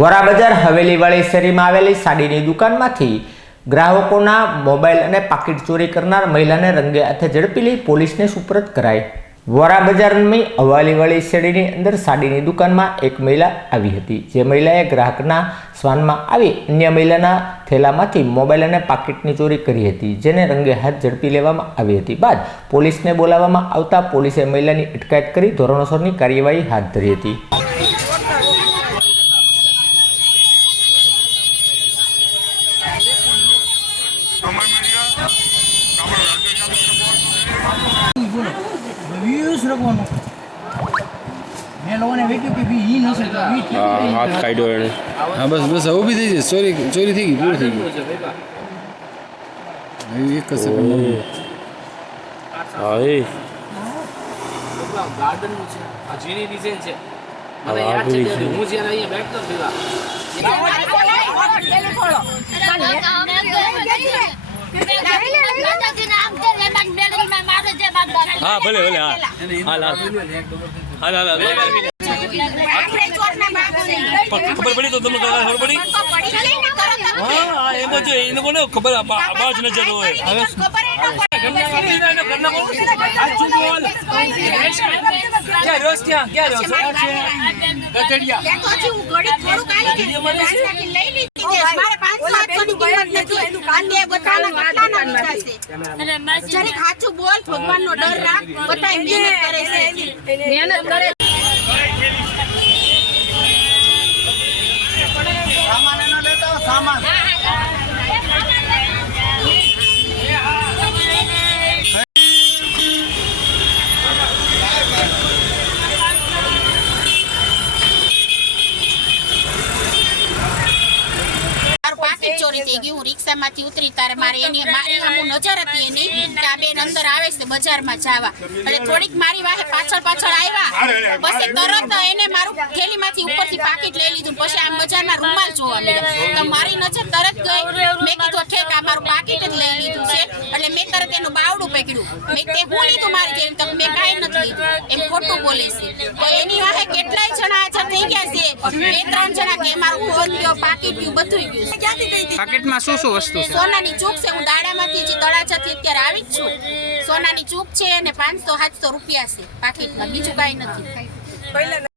વરાબજાર હવેલીવાળી શેરીમાં આવેલી સાડીની દુકાનમાંથી ગ્રાહકોના મોબાઈલ અને પાકીટ ચોરી કરનાર મહિલાને રંગે હાથે ઝડપી લઈ પોલીસને સુપરત કરાઈ. વરાબજારની હવાલીવાળી શેરીની અંદર સાડીની દુકાનમાં એક મહિલા આવી હતી. જે મહિલાએ ગ્રાહકના શ્વાનમાં આવી અન્ય મહિલાના થેલામાંથી મોબાઈલ અને પાકીટની ચોરી કરી હતી, જેને રંગે હાથ ઝડપી લેવામાં આવી હતી. બાદ પોલીસને બોલાવવામાં આવતા પોલીસે મહિલાની અટકાયત કરી ધોરણસરની કાર્યવાહી હાથ ધરી હતી. મેં લોકોને વેચ્યું કે ભી ઈ નશે હા હાથ કાઢ્યો એને. હા બસ બસ ઊભી થઈ જશે ચોરી ચોરી થઈ ગઈ પૂરી થઈ ગઈ. એક સેકન્ડ હા એ ગાર્ડનનું છે આ ઝીણી ડિઝાઇન છે. હા, મને યાદ છે. હું જ્યારે અહીંયા બેઠતો પેલા હા ભલે ભલે હા. હાલ હાલ હાલ હાલ ખબર પડી તો તમને ખબર પડી? હા એમ જ એને કોને ખબર? આ બા- નજર હોય. હવે સાચું બોલ ભગવાનનો ડર રાખ બધા મહેનત કરે છે. મહેનત કરે મારું પાકીટ ચોરી થઈ હું રિક્ષામાંથી ઉતરી તારે મારે એની મારી સામું નજર હતી એની કે આ બેન અંદર આવે છે બજારમાં જવા. એટલે થોડીક મારી વાહે પાછળ પાછળ આવ્યા. પછી તરત એને મારું થેલીમાંથી ઉપરથી પાકીટ લઈ લીધું. પછી આમ બજારમાં રૂમાલ જોવા મળ્યો. તો મારી નજર તરત ગઈ. મેં કીધું ઠેક આ મારું પાકીટ જ લઈ લીધું છે. એટલે મેં તરત એનું બાવડું પકડ્યું. મેં તે હું લીધું મારી જેમ તો મેં કાંઈ નથી લીધું. એમ ખોટું બોલે છે. તો એની વાહે કેટલાય જણા હાજર થઈ ગયા છે બે ત્રણ જણા કે મારું ફોન ગયો પાકીટ ગયું બધું ગયું. ક્યાંથી ગઈ હતી? પાકેટમાં શું શું વસ્તુ છે? સોનાની ચૂક છે હું દાડામાંથી જે તળાજાથી અત્યારે આવી જ છું. સોનાની ચૂક છે અને પાંચસો સાતસો રૂપિયા છે પાકીટમાં બીજું કાંઈ નથી.